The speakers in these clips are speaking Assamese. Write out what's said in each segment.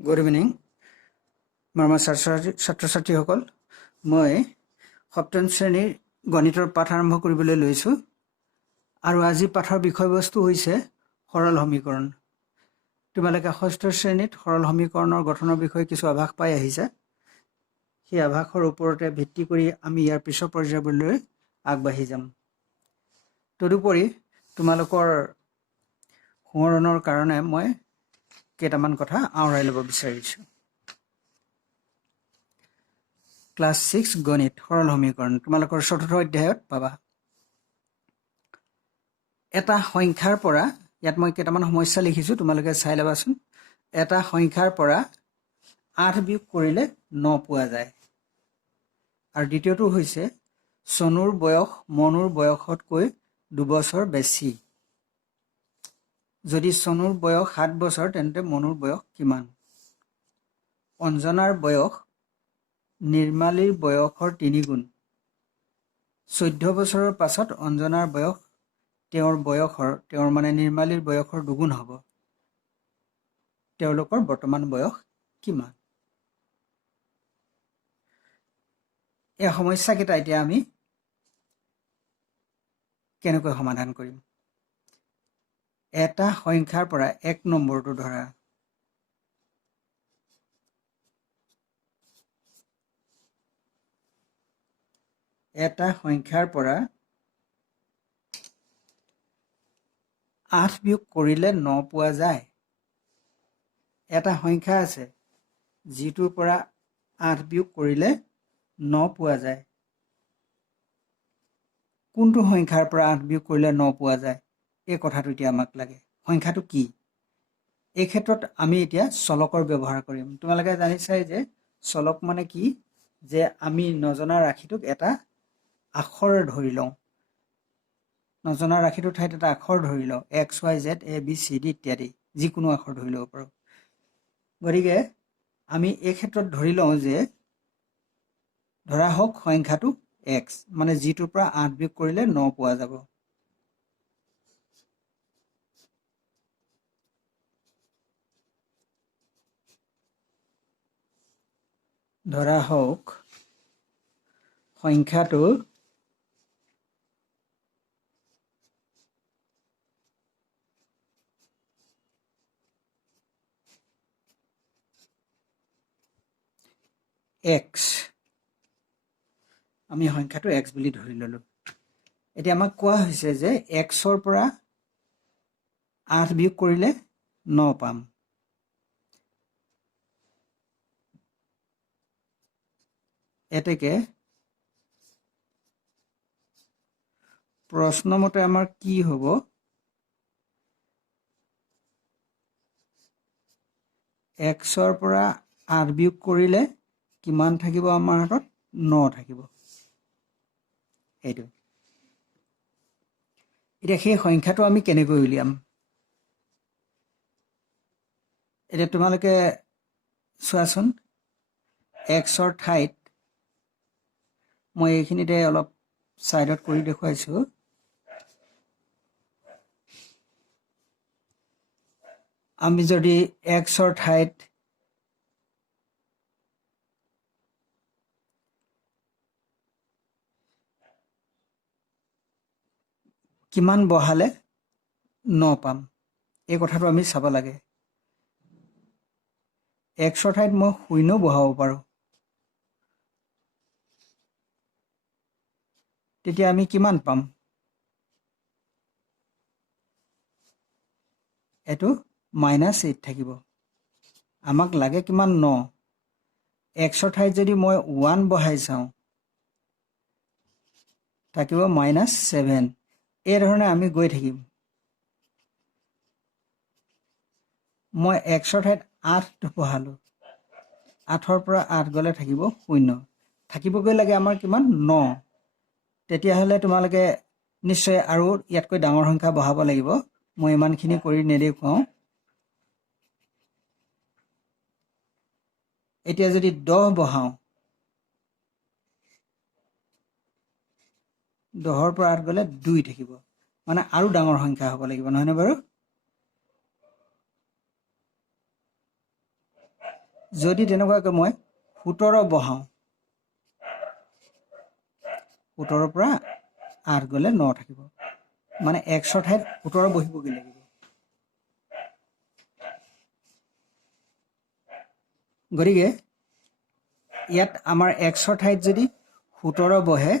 Good evening, মৰমৰ ছাত্ৰ-ছাত্ৰীসকল। মই সপ্তম শ্ৰেণীৰ গণিতৰ পাঠ আৰম্ভ কৰিবলৈ লৈছোঁ আৰু আজি পাঠৰ বিষয়বস্তু হৈছে সৰল সমীকৰণ। তোমালোকে ষষ্ঠ শ্ৰেণীত সৰল সমীকৰণৰ গঠনৰ বিষয়ে কিছু আভাস পাই আহিছা। সেই আভাসৰ ওপৰতে ভিত্তি কৰি আমি ইয়াৰ পিছৰ পৰ্যায়লৈ আগবাঢ়ি যাম। তদুপৰি তোমালোকৰ সোঁৱৰণৰ কাৰণে মই কেইটামান কথা আওৰাই ল'ব বিচাৰিছোঁ। ক্লাছ 6 গণিত সৰল সমীকৰণ তোমালোকৰ চতুৰ্থ অধ্যায়ত পাবা। এটা সংখ্যাৰ পৰা ইয়াত মই কেইটামান সমস্যা লিখিছোঁ, তোমালোকে চাই ল'বাচোন। এটা সংখ্যাৰ পৰা 8 বিয়োগ কৰিলে 9 পোৱা যায়। আৰু দ্বিতীয়টো হৈছে চনুৰ বয়স মনুৰ বয়সতকৈ 2 বছৰ বেছি। যদি চনুৰ বয়স 7 বছৰ তেন্তে মনুৰ বয়স কিমান? অঞ্জনাৰ বয়স নিৰ্মালীৰ বয়সৰ 3 গুণ। 14 বছৰৰ পাছত অঞ্জনাৰ বয়স তেওঁৰ মানে নিৰ্মালীৰ বয়সৰ 2 গুণ হ'ব। তেওঁলোকৰ বৰ্তমান বয়স কিমান? এই সমস্যাকেইটা এতিয়া আমি কেনেকৈ সমাধান কৰিম? এটা সংখ্যাৰ পৰা 1 নম্বৰটো ধৰা। এটা সংখ্যাৰ পৰা 8 বিয়োগ কৰিলে 9 পোৱা যায়। এটা সংখ্যা আছে যিটোৰ পৰা 8 বিয়োগ কৰিলে 9 পোৱা যায়। কোনটো সংখ্যাৰ পৰা 8 বিয়োগ কৰিলে 9 পোৱা যায়? এই কথাটো এতিয়া আমাক লাগে। সংখ্যাটো কি? এই ক্ষেত্ৰত আমি এতিয়া চলকৰ ব্যৱহাৰ কৰিম। তোমালোকে জানিছাই যে চলক মানে কি, যে আমি নজনা ৰাশিটোক এটা আখৰ ধৰি লওঁ। নজনা ৰাশিটোৰ ঠাইত এটা আখৰ ধৰি লওঁ। x, y, z, a, b, c, d ইত্যাদি যিকোনো আখৰ ধৰি ল'ব পাৰোঁ। গতিকে আমি এই ক্ষেত্ৰত ধৰি লওঁ যে ধৰা হওক সংখ্যাটো x, মানে যিটোৰ পৰা 8 বিয়োগ কৰিলে 9 পোৱা যাব। ধৰা হওক সংখ্যাটো x, আমি সংখ্যাটো x বুলি ধৰি ল'লো। এতিয়া আমাক কোৱা হৈছে যে xৰ পৰা 8 বিয়োগ কৰিলে 9 পাম। এতেকে প্ৰশ্নমতে আমাৰ কি হ'ব? xৰ পৰা 8 বিয়োগ কৰিলে কিমান থাকিব আমাৰ হাতত? 9 থাকিব। এইটো এতিয়া সেই সংখ্যাটো আমি কেনেকৈ উলিয়াম? এতিয়া তোমালোকে চোৱাচোন, xৰ ঠাইত মই এইখিনিতে অলপ ছাইডত কৰি দেখুৱাইছোঁ। আমি যদি xৰ ঠাইত কিমান বহালে 9 পাম, এই কথাটো আমি চাব লাগে। xৰ ঠাইত মই 0 বহাব পাৰোঁ। তেতিয়া আমি কিমান পাম? এইটো -8 থাকিব। আমাক লাগে কিমান? 9। xৰ ঠাইত যদি মই 1 বহাই চাওঁ থাকিব -7। এই ধৰণে আমি গৈ থাকিম। মই xৰ ঠাইত 8 বহালোঁ, 8ৰ পৰা 8 গ'লে থাকিব 0। থাকিবগৈ লাগে আমাৰ কিমান? 9। তেতিয়াহ'লে তোমালোকে নিশ্চয় আৰু ইয়াতকৈ ডাঙৰ সংখ্যা বহাব লাগিব। মই ইমানখিনি কৰি নেদেখুৱাওঁ। এতিয়া যদি 10 বহাওঁ, 10ৰ পৰা 8 গ'লে 2 থাকিব, মানে আৰু ডাঙৰ সংখ্যা হ'ব লাগিব, নহয়নে বাৰু? যদি তেনেকুৱাকৈ মই 17 বহাওঁ 17 পৰা 8 গ'লে 9 থাকিব মানে xৰ ঠাইত 17 বহিবগৈ লাগিব গতিকে ইয়াত আমাৰ xৰ ঠাইত যদি 17 বহে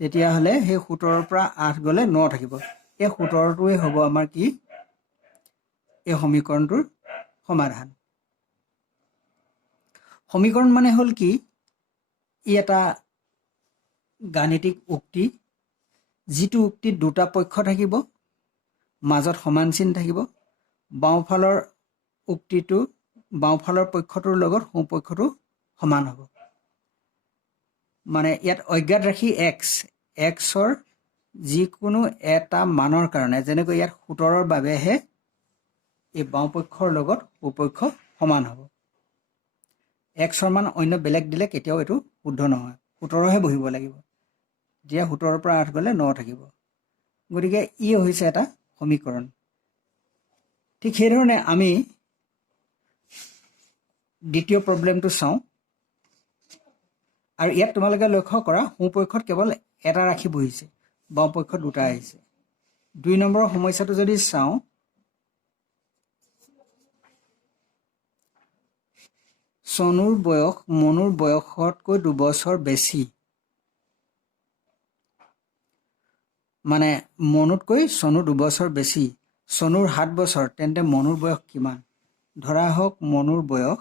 তেতিয়াহ'লে সেই 17 পৰা 8 গ'লে 9 থাকিব এই 17টোৱে হ'ব আমাৰ কি এই সমীকৰণটোৰ সমাধান সমীকৰণ মানে হ'ল কি ই এটা গাণিতিক উক্তি যিটো উক্তিত দুটা পক্ষ থাকিব মাজত সমান চিন থাকিব বাওঁফালৰ উক্তিটো বাওঁফালৰ পক্ষটোৰ লগত সোঁপক্ষটো সমান হ'ব মানে ইয়াত অজ্ঞাত ৰাশি xৰ যিকোনো এটা মানৰ কাৰণে যেনেকৈ ইয়াত 17ৰ বাবেহে এই বাওঁপক্ষৰ লগত সোঁপক্ষ সমান হ'ব xৰ মান অন্য বেলেগ দিলে কেতিয়াও এইটো শুদ্ধ নহয় 17হে বহিব লাগিব এতিয়া 17ৰ পৰা 8 গ'লে 9 থাকিব গতিকে ই হৈছে এটা সমীকৰণ ঠিক সেইধৰণে আমি দ্বিতীয় প্ৰব্লেমটো চাওঁ আৰু ইয়াত তোমালোকে লক্ষ্য কৰা সোঁপক্ষত কেৱল এটা ৰাশি বহিছে বাওঁপক্ষত দুটা আহিছে 2 নম্বৰৰ সমস্যাটো যদি চাওঁ চনুৰ বয়স মনুৰ বয়সতকৈ 2 বছৰ বেছি মানে মনুতকৈ চনু 2 বছৰ বেছি চনুৰ 7 বছৰ তেন্তে মনুৰ বয়স কিমান ধৰা হওক মনুৰ বয়স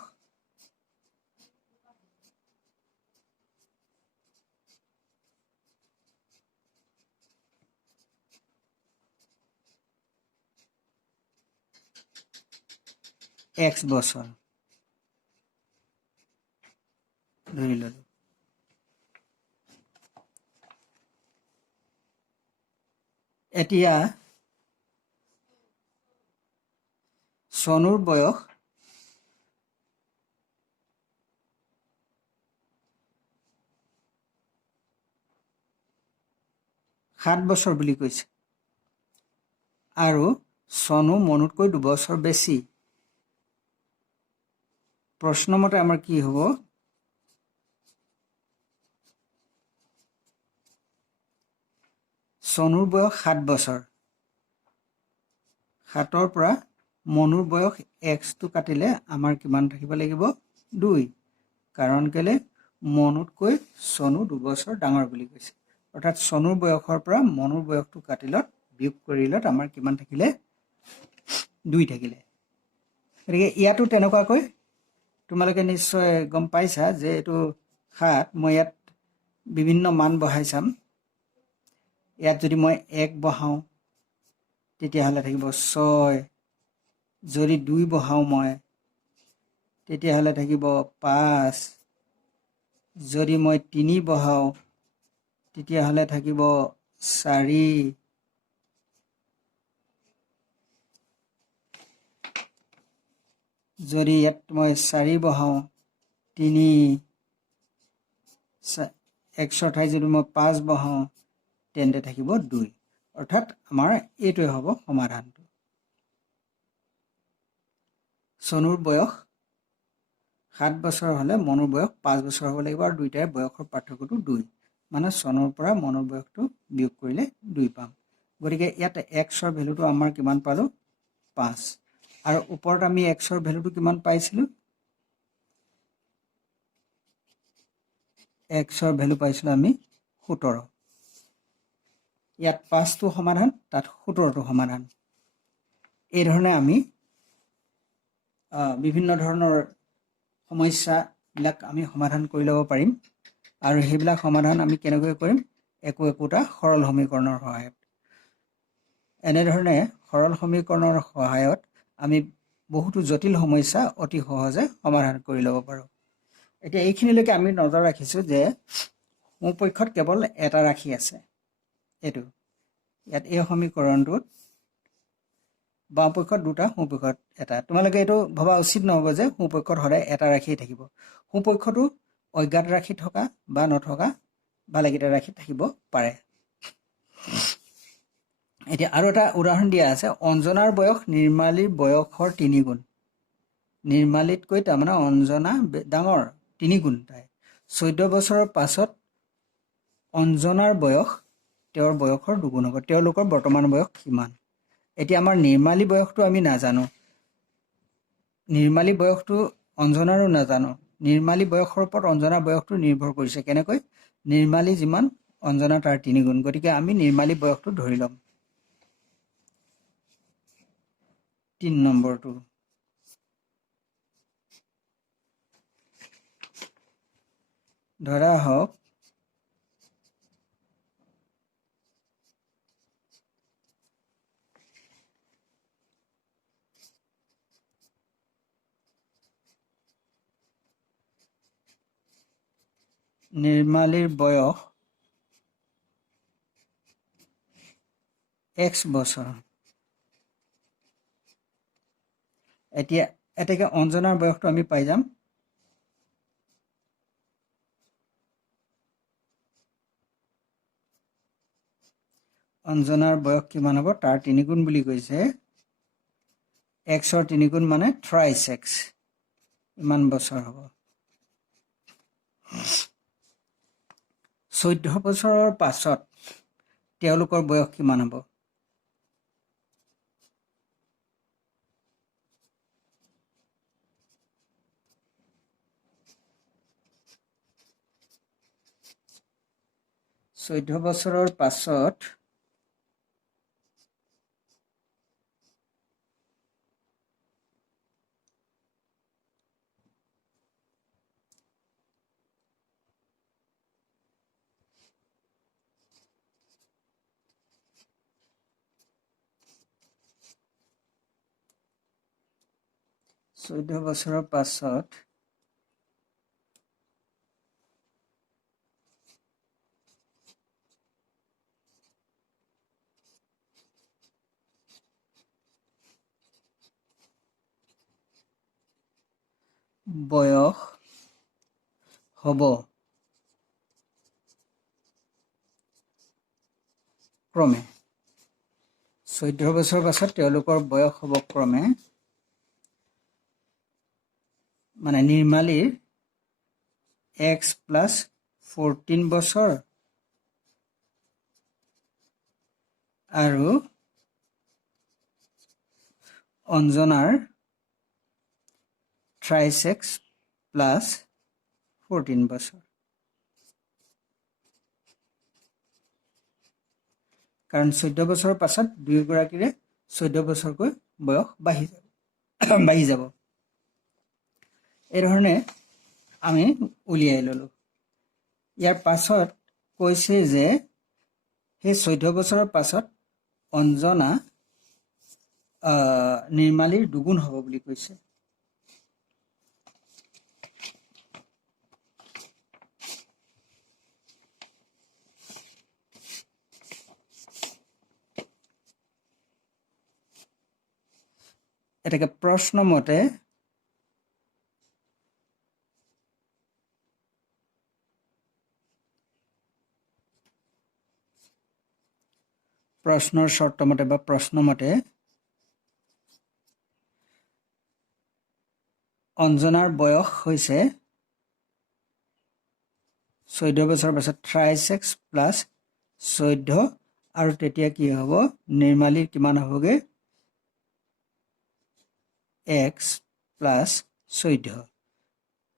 x বছৰ ধৰি ললো এতিয়া চনুৰ বয়স 7 বছৰ বুলি কৈছে আৰু চনু মনুতকৈ 2 বছৰ বেছি প্ৰশ্নমতে আমাৰ কি হ'ব চনুৰ বয়স 7 বছৰ 7ৰ পৰা মনুৰ বয়স xটো কাটিলে আমাৰ কিমান থাকিব লাগিব 2 কাৰণ কেলে মনুতকৈ চনু 2 বছৰ ডাঙৰ বুলি কৈছে অৰ্থাৎ চনুৰ বয়সৰ পৰা মনুৰ বয়সটো কাটিলত বিয়োগ কৰিলত আমাৰ কিমান থাকিলে 2 থাকিলে গতিকে ইয়াতো তেনেকুৱাকৈ তোমালোকে নিশ্চয় গম পাইছা যে এইটো 7 মই ইয়াত বিভিন্ন মান বহাই চাম ইয়াত যদি মই 1 বহাওঁ তেতিয়াহ'লে থাকিব 6 যদি 2 বহাওঁ মই তেতিয়াহ'লে থাকিব 5 যদি মই 3 বহাওঁ তেতিয়াহ'লে থাকিব 4 যদি ইয়াত মই 4 বহাওঁ 3 xৰ ঠাইত যদি মই 5 বহাওঁ তেন্তে থাকিব 2 অৰ্থাৎ আমাৰ এইটোৱে হ'ব সমাধানটো চনুৰ বয়স 7 বছৰ হ'লে মনুৰ বয়স 5 বছৰ হ'ব লাগিব আৰু দুইটাৰ বয়সৰ পাৰ্থক্যটো 2 মানে চনুৰ পৰা মনুৰ বয়সটো বিয়োগ কৰিলে 2 পাম গতিকে ইয়াত xৰ ভেলুটো আমাৰ কিমান পালো 5 আৰু ওপৰত আমি xৰ ভেলুটো কিমান পাইছিলো xৰ ভেলু পাইছিলো আমি 17 ইয়াত 5টো সমাধান তাত 17টো সমাধান এই ধৰণে আমি বিভিন্ন ধৰণৰ সমস্যাবিলাক আমি সমাধান কৰি ল'ব পাৰিম আৰু সেইবিলাক সমাধান আমি কেনেকৈ কৰিম একোটা সৰল সমীকৰণৰ সহায়ত এনেধৰণে সৰল সমীকৰণৰ সহায়ত আমি বহুতো জটিল সমস্যা অতি সহজে সমাধান কৰি ল'ব পাৰোঁ এতিয়া এইখিনিলৈকে আমি নজৰ ৰাখিছোঁ যে সোঁপক্ষত কেৱল এটা ৰাশি আছে এইটো ইয়াত এই সমীকৰণটোত বাওঁপক্ষত দুটা সোঁপক্ষত এটা তোমালোকে এইটো ভবা উচিত নহ'ব যে সোঁপক্ষত সদায় এটা ৰাশিয়ে থাকিব সোঁপক্ষতো অজ্ঞাত ৰাশি থকা বা নথকা ভালেকেইটা ৰাশি থাকিব পাৰে এতিয়া আৰু এটা উদাহৰণ দিয়া আছে অঞ্জনাৰ বয়স নিৰ্মালীৰ বয়সৰ 3 গুণ নিৰ্মালীতকৈ তাৰমানে অঞ্জনা ডাঙৰ 3 গুণ তাই 14 বছৰৰ পাছত অঞ্জনাৰ বয়স তেওঁৰ বয়সৰ 2 গুণ হ'ব তেওঁলোকৰ বৰ্তমান বয়স কিমান এতিয়া আমাৰ নিৰ্মালী বয়সটো আমি নাজানো নিৰ্মালী বয়সটো অঞ্জনাৰো নাজানো নিৰ্মালী বয়সৰ ওপৰত অঞ্জনাৰ বয়সটো নিৰ্ভৰ কৰিছে কেনেকৈ নিৰ্মালী যিমান অঞ্জনা তাৰ 3 গুণ গতিকে আমি নিৰ্মালী বয়সটো ধৰি ল'ম 3 নম্বৰটো ধৰা হওক নিৰ্মালীৰ বয়স x বছৰ এতিয়া এতেকে অঞ্জনাৰ বয়সটো আমি পাই যাম অঞ্জনাৰ বয়স কিমান হ'ব তাৰ 3 গুণ বুলি কৈছে x ৰ 3 গুণ মানে thrice x ইমান বছৰ হ'ব 14 বছৰৰ পাছত তেওঁলোকৰ বয়স কিমান হ'ব চৈধ্য বছৰৰ পাছত বয়স হ'ব ক্ৰমে 14 বছৰৰ পাছত তেওঁলোকৰ বয়স হ'ব ক্ৰমে মানে নিৰ্মালীৰ x plus 14 বছৰ আৰু অঞ্জনাৰ thrice x plus 14 বছৰ কাৰণ 14 বছৰৰ পাছত দুয়োগৰাকীৰে 14 বছৰকৈ বয়স বাঢ়ি যাব এই ধৰণে আমি উলিয়াই ললো ইয়াৰ পাছত কৈছে যে সেই 14 বছৰৰ পাছত অঞ্জনা নিৰ্মালীৰ দুগুণ হ'ব বুলি কৈছে এটাকে প্ৰশ্ন মতে প্ৰশ্নৰ শৰ্ত মতে বা প্ৰশ্ন মতে অঞ্জনাৰ বয়স হৈছে 14 বছৰৰ পাছত thrice x plus 14 আৰু তেতিয়া কি হ'ব নিৰ্মালীৰ কিমান হ'বগে x plus 14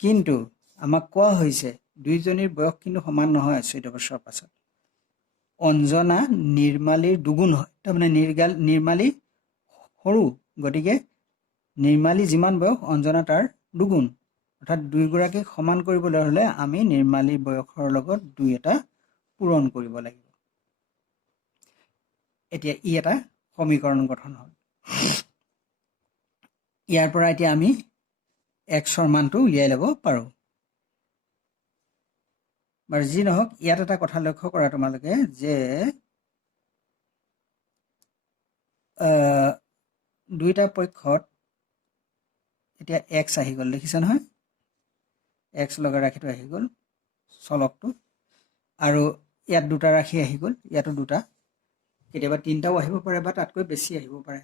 কিন্তু আমাক কোৱা হৈছে দুইজনীৰ বয়স কিন্তু সমান নহয় 14 বছৰৰ পাছত অঞ্জনা নিৰ্মালীৰ দুগুণ হয় তাৰমানে নিৰ্মালী সৰু গতিকে নিৰ্মালী যিমান বয়স অঞ্জনা তাৰ দুগুণ অৰ্থাৎ দুইগৰাকীক সমান কৰিবলৈ হ'লে আমি নিৰ্মালীৰ বয়সৰ লগত দুই এটা পূৰণ কৰিব লাগিব এতিয়া ই এটা সমীকৰণ গঠন হ'ল ইয়াৰ পৰা এতিয়া আমি x ৰ মানটো উলিয়াই ল'ব পাৰোঁ বাৰু যি নহওক ইয়াত এটা কথা লক্ষ্য কৰা তোমালোকে যে দুইটা পক্ষত এতিয়া x আহি গ'ল দেখিছা নহয় x লগাই ৰাখিটো আহি গ'ল চলকটো আৰু ইয়াত দুটা ৰাখি আহি গ'ল ইয়াতো দুটা কেতিয়াবা তিনিটাও আহিব পাৰে বা তাতকৈ বেছি আহিব পাৰে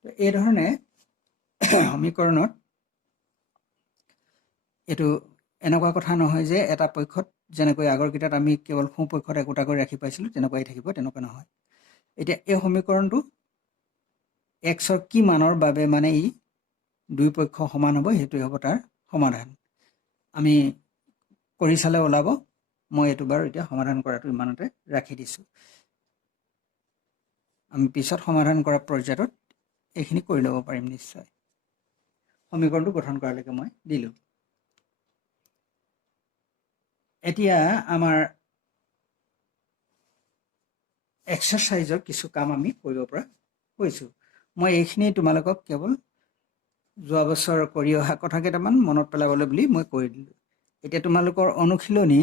তো এই ধৰণে সমীকৰণত এইটো এনেকুৱা কথা নহয় যে এটা পক্ষত যেনেকৈ আগৰ কিটাত আমি কেৱল সোঁ পক্ষত একোটা কৰি ৰাখি পাইছিলোঁ তেনেকুৱাই থাকিব, তেনেকুৱা নহয়। এতিয়া এই সমীকৰণটো এক্সৰ কি মানৰ বাবে মানে ই দুই পক্ষ সমান হ'ব, সেইটোৱে হ'ব তাৰ সমাধান। আমি কৰি চালে ওলাব। মই এইটো বাৰু এতিয়া সমাধান কৰাটো ইমানতে ৰাখি দিছোঁ। আমি পিছত সমাধান কৰা পৰ্যায়ত এইখিনি কৰি ল'ব পাৰিম নিশ্চয়। সমীকৰণটো গঠন কৰালৈকে মই দিলোঁ। এতিয়া আমাৰ এক্সাৰচাইজৰ কিছু কাম আমি কৰিব পৰা হৈছোঁ। মই এইখিনি তোমালোকক কেৱল যোৱা বছৰ কৰি অহা কথা কেইটামান মনত পেলাবলৈ বুলি মই কৰি দিলোঁ। এতিয়া তোমালোকৰ অনুশীলনী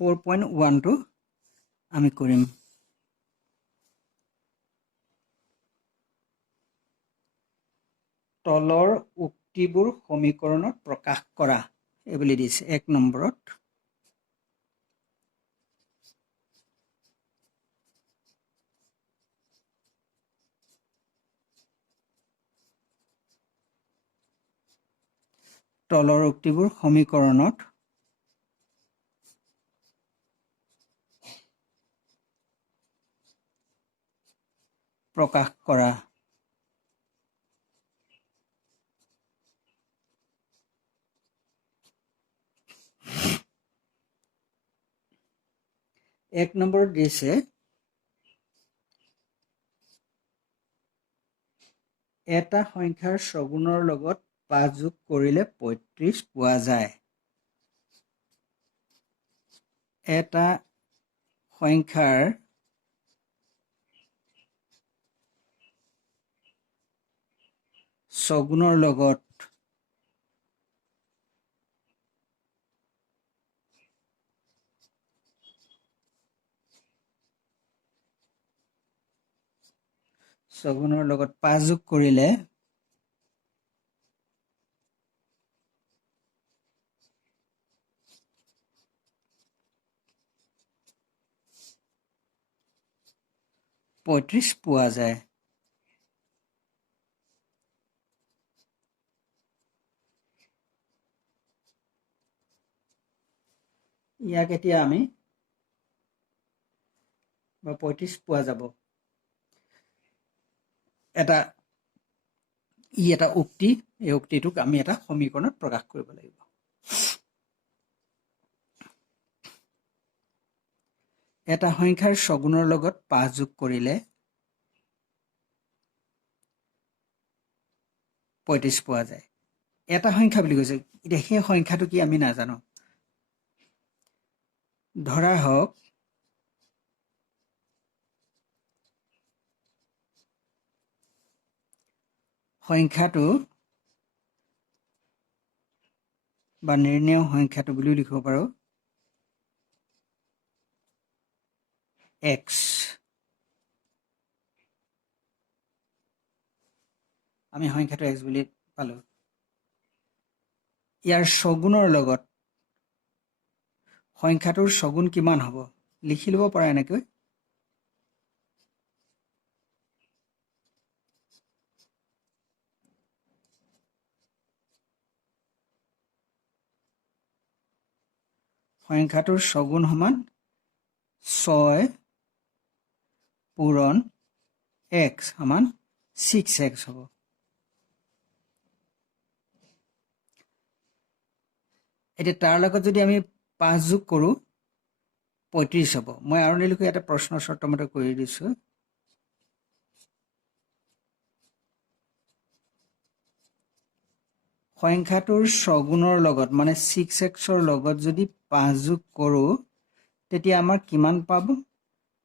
4.1টো আমি কৰিম। তলৰ উক্তিবোৰ সমীকৰণত প্ৰকাশ কৰা এইবুলি দিছে 1 নম্বৰত। তলৰ উক্তিবোৰ সমীকৰণত প্ৰকাশ কৰা। এক নম্বৰত দিছে এটা সংখ্যাৰ ছগুণৰ লগত 5 যোগ কৰিলে 35 পোৱা যায়। এটা সংখ্যাৰ ছগুণৰ লগত ছগুণৰ লগত 5 যোগ কৰিলে 35 পোৱা যায়। ইয়াক এতিয়া আমি 35 পোৱা যাব। ই এটা উক্তি, এই উক্তিটোক আমি এটা সমীকৰণত প্ৰকাশ কৰিব লাগিব। এটা সংখ্যাৰ ছগুণৰ লগত 5 যোগ কৰিলে 35 পোৱা যায়। এটা সংখ্যা বুলি কৈছে, এতিয়া সেই সংখ্যাটো কি আমি নাজানো। ধৰা হওক সংখ্যাটো বা নিৰ্ণেয় সংখ্যাটো বুলিও লিখিব পাৰোঁ x। আমি সংখ্যাটো x বুলি পালোঁ। ইয়াৰ ছগুণৰ লগত সংখ্যাটোৰ ছগুণ কিমান হ'ব লিখি ল'ব পৰা এনেকৈ। সংখ্যাটোৰ ছগুণ সমান 6 পূৰণ x সমান 6x হ'ব। এতিয়া তাৰ লগত যদি আমি 5 যোগ কৰোঁ 35 হ'ব। মই আৰু নিলিখোঁ, ইয়াতে প্ৰশ্ন চৰ্তমতে কৰি দিছোঁ। সংখ্যাটোৰ ছগুণৰ লগত মানে 6xৰ লগত যদি 5 যোগ কৰোঁ তেতিয়া আমাৰ কিমান পাব?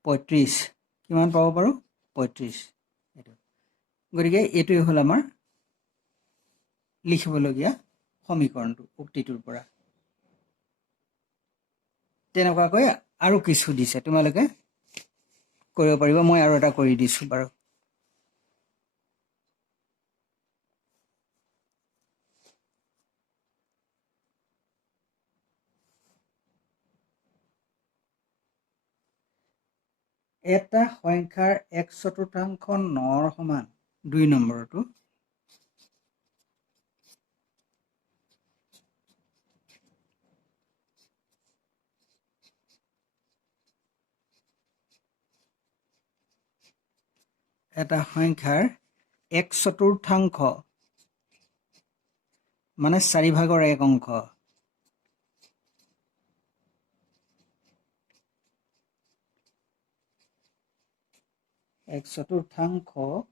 35। কিমান পাব পাৰোঁ? 35। গতিকে এইটোৱে হ'ল আমাৰ লিখিবলগীয়া সমীকৰণটো উক্তিটোৰ পৰা। তেনেকুৱাকৈ আৰু কিছু দিছে, তোমালোকে কৰিব পাৰিবা। মই আৰু এটা কৰি দিছোঁ বাৰু। এটা সংখ্যাৰ 1/4 9 সমান 2 নম্বৰটো এটা সংখ্যাৰ 1/4 মানে 4/1 অংশ 1/4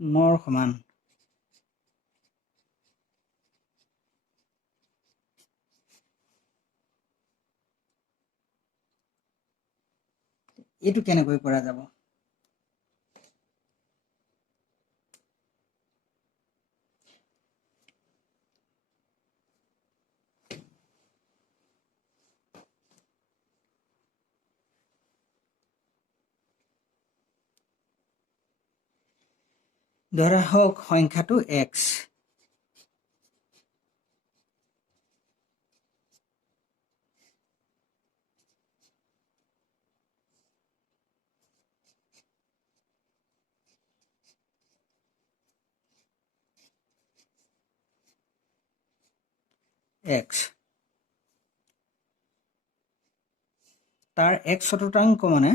9 সমান এইটো কেনেকৈ কৰা যাব ধৰা হওক সংখ্যাটো x x তাৰ 1/4 মানে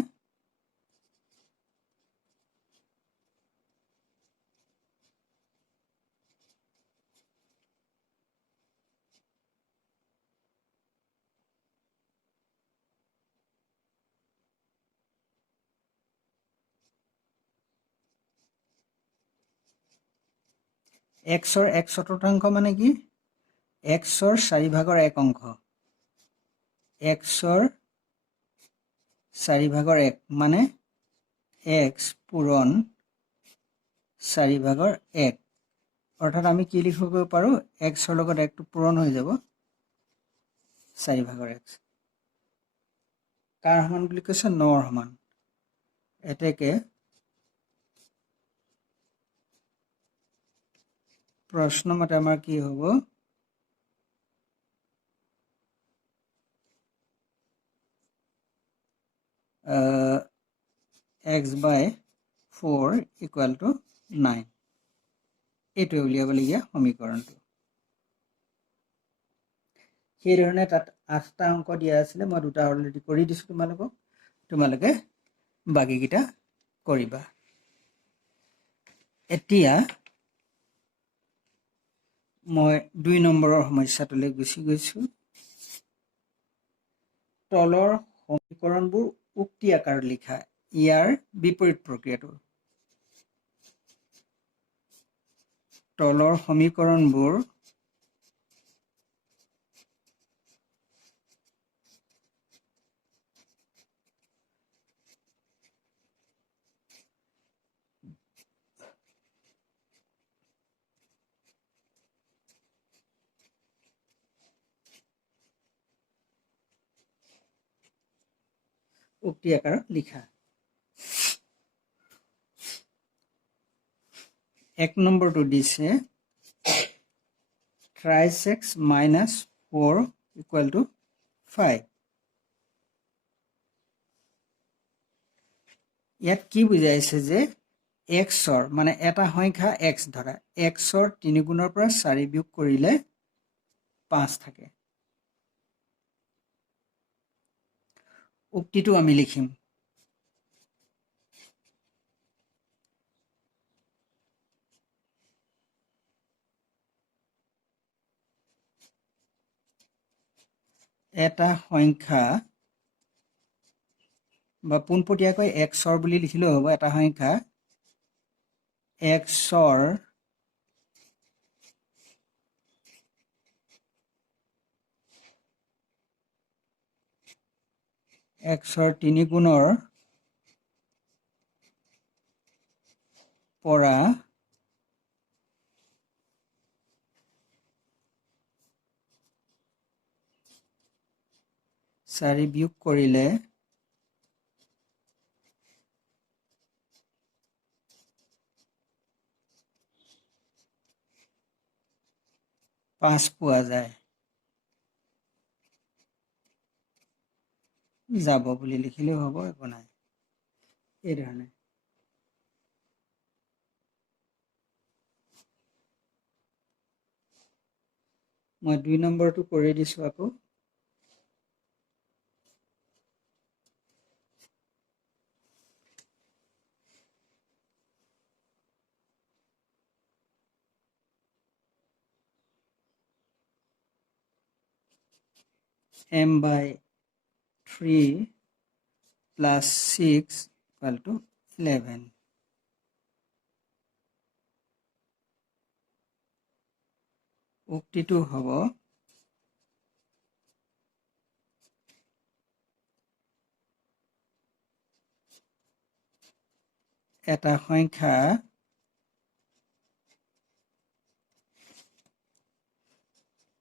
xৰ 1/4 মানে কি xৰ 4/1 অংশ xৰ 4/1 মানে x পূৰণ 4/1 অৰ্থাৎ আমি কি লিখিব পাৰো xৰ লগত 1টো পূৰণ হৈ যাব 4/x কাৰ সমান বুলি কৈছে 9ৰ সমান এতেকে প্ৰশ্ন মতে আমাৰ কি হ'ব x/4 = 9 এইটো উলিয়াবলগীয়া সমীকৰণটো সেই ধৰণে তাত 8টা অংক দিয়া আছিলে মই দুটা অলৰেডি কৰি দিছো তোমালোকে বাকিকিটা কৰিবা এতিয়া মই 2 নম্বৰৰ সমস্যাটোলৈ গুচি গৈছো তলৰ সমীকৰণবোৰ উক্তি আকাৰত লিখা ইয়াৰ বিপৰীত প্ৰক্ৰিয়াটো তলৰ সমীকৰণবোৰ উক্তি আকাৰত লিখা 1 নম্বৰটো দিছে 3x - 4 = 5 ইয়াত কি বুজাইছে যে xৰ মানে এটা সংখ্যা x ধৰা xৰ 3 গুণৰ পৰা 4 বিয়োগ কৰিলে 5 থাকে উক্তিটো আমি লিখিম এটা সংখ্যা বা পোনপটীয়াকৈ xৰ বুলি লিখিলেও হ'ব এটা সংখ্যা xৰ xৰ 3 গুণৰ পৰা 4 বিয়োগ কৰিলে 5 পোৱা যায় যাব বুলি লিখিলেও হ'ব, একো নাই। এই ধৰণে মই 2 নম্বৰটো কৰি দিছোঁ আকৌ। m/3 plus 6 equal to 11. উক্তিটো হ'ব এটা সংখ্যা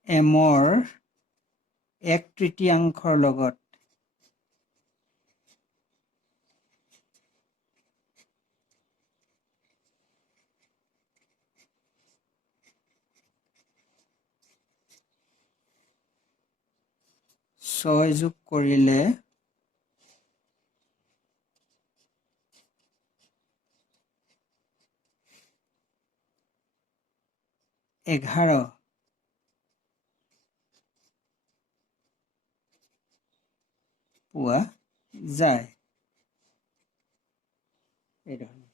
m-ৰ 1/3 লগত যোগ কৰিলে 11 পোৱা যায়। এই ধৰণে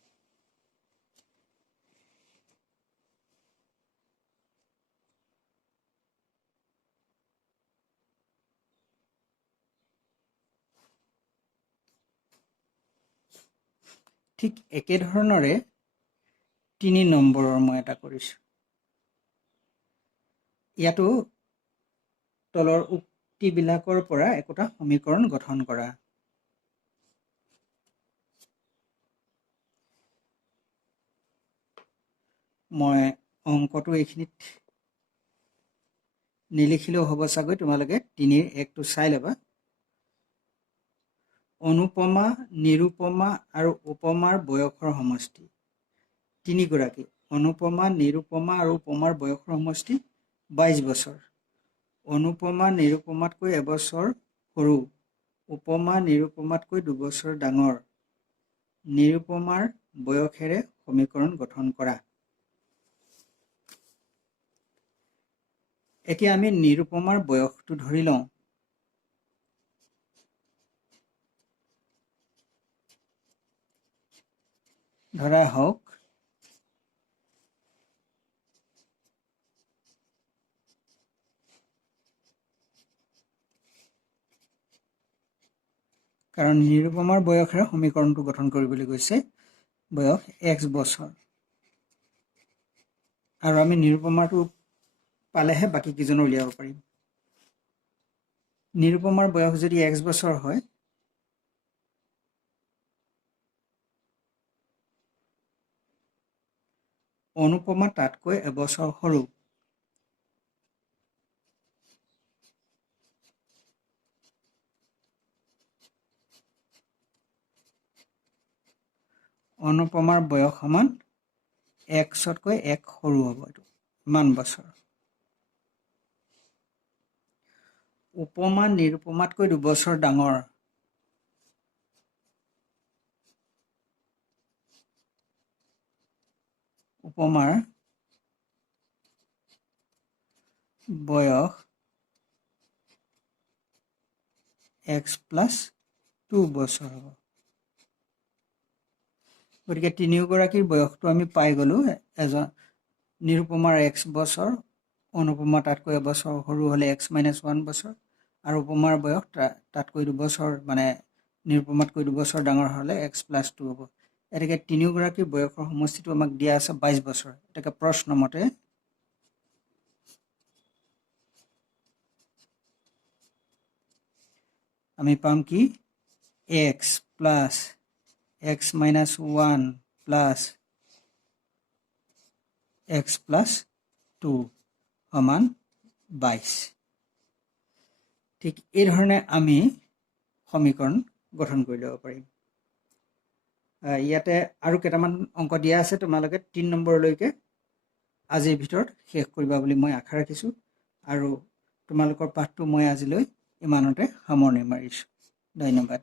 ঠিক একেধৰণৰে 3 নম্বৰৰ মই এটা কৰিছোঁ। ইয়াতো তলৰ উক্তিবিলাকৰ পৰা একোটা সমীকৰণ গঠন কৰা। মই অংকটো এইখিনিত নিলিখিলেও হ'ব চাগৈ, তোমালোকে 3ৰ 1টো চাই ল'বা। অনুপমা, নিৰুপমা আৰু উপমাৰ বয়সৰ সমষ্টি 3 গৰাকী। অনুপমা, নিৰুপমা আৰু উপমাৰ বয়সৰ সমষ্টি 22 বছৰ। অনুপমা নিৰুপমাতকৈ এবছৰ সৰু, উপমা নিৰুপমাতকৈ 2 বছৰ ডাঙৰ। নিৰুপমাৰ বয়সেৰে সমীকৰণ গঠন কৰা। এতিয়া আমি নিৰুপমাৰ বয়সটো ধৰি লওঁ। ধৰা হওক কাৰণ নিৰুপমাৰ বয়সেৰে সমীকৰণটো গঠন কৰিবলৈ গৈছে। বয়স x বছৰ, আৰু আমি নিৰুপমাৰটো পালেহে বাকী কেইজনৰ উলিয়াব পাৰিম। নিৰুপমাৰ বয়স যদি x বছৰ হয়, অনুপমা তাতকৈ এবছৰ সৰু। অনুপমাৰ বয়স সমান xতকৈ 1 সৰু হ'ব, এইটো ইমান বছৰ। উপমা নিৰুপমাতকৈ 2 বছৰ ডাঙৰ। উপমাৰ বয়স x+2 বছৰ হ'ব। গতিকে 3 গৰাকীৰ বয়সটো আমি পাই গ'লো। এজন নিৰুপমাৰ x বছৰ, অনুপমা তাতকৈ এবছৰ সৰু হ'লে x-1 বছৰ, আৰু উপমাৰ বয়স তাতকৈ 2 বছৰ, মানে নিৰুপমাতকৈ 2 বছৰ ডাঙৰ হ'লে x+2 হ'ব। এতেকে 3 গৰাকীৰ বয়সৰ সমষ্টিটো আমাক দিয়া আছে 22 বছৰ। এতেকে প্ৰশ্ন মতে আমি পাম কি x plus x-1 plus x+2 সমান 22। ঠিক এই ধৰণে আমি সমীকৰণ গঠন কৰি ল'ব পাৰিম। ইয়াতে আৰু কেইটামান অংক দিয়া আছে, তোমালোকে 3 নম্বৰলৈকে আজিৰ ভিতৰত শেষ কৰিবা বুলি মই আশা ৰাখিছোঁ। আৰু তোমালোকৰ পাঠটো মই আজিলৈ ইমানতে সামৰণি মাৰিছোঁ। ধন্যবাদ।